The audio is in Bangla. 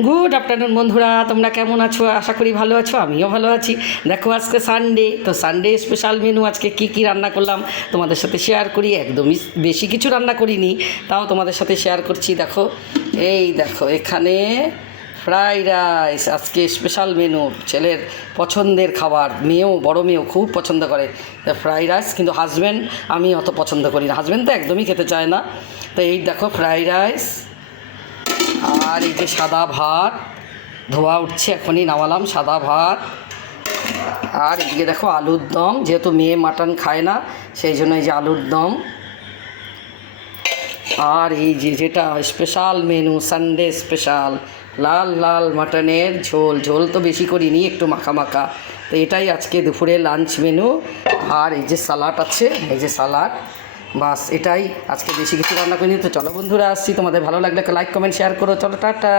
গুড আফটারনুন বন্ধুরা, তোমরা কেমন আছো? আশা করি ভালো আছো। আমিও ভালো আছি। দেখো আজকে সানডে, তো সানডে স্পেশাল মেনু আজকে কি রান্না করলাম তোমাদের সাথে শেয়ার করি। একদমই বেশি কিছু রান্না করিনি, তাও তোমাদের সাথে শেয়ার করছি। দেখো, এই দেখো এখানে ফ্রাইড রাইস, আজকে স্পেশাল মেনু, ছেলের পছন্দের খাবার। বড় মেয়েও খুব পছন্দ করে ফ্রাইড রাইস, কিন্তু হাজব্যান্ড, আমি অত পছন্দ করি না। হাজব্যান্ড তো একদমই খেতে চায় না। তো এই দেখো ফ্রাইড রাইস, আর এই যে সাদা ভাত, ধোয়া উঠছে, এখনই নামালাম সাদা ভাত। আর এদিকে দেখো আলুর দম, যেহেতু মেয়ে মাটন খায় না সেই জন্য এই যে আলুর দম। আর এই যে যেটা স্পেশাল মেনু, সানডে স্পেশাল, লাল লাল মাটনের ঝোল। ঝোল তো বেশি করিনি, একটু মাখা মাখা। তো এটাই আজকে দুপুরে লাঞ্চ মেনু। আর এই যে সালাড আছে, এই যে সালাড, বাস এটাই আজকে। বেশি কিছু রান্না করিনি। তো চলো বন্ধুরা, আসছি। তোমাদের ভালো লাগলে লাইক কমেন্ট শেয়ার করো। চলো, টাটা।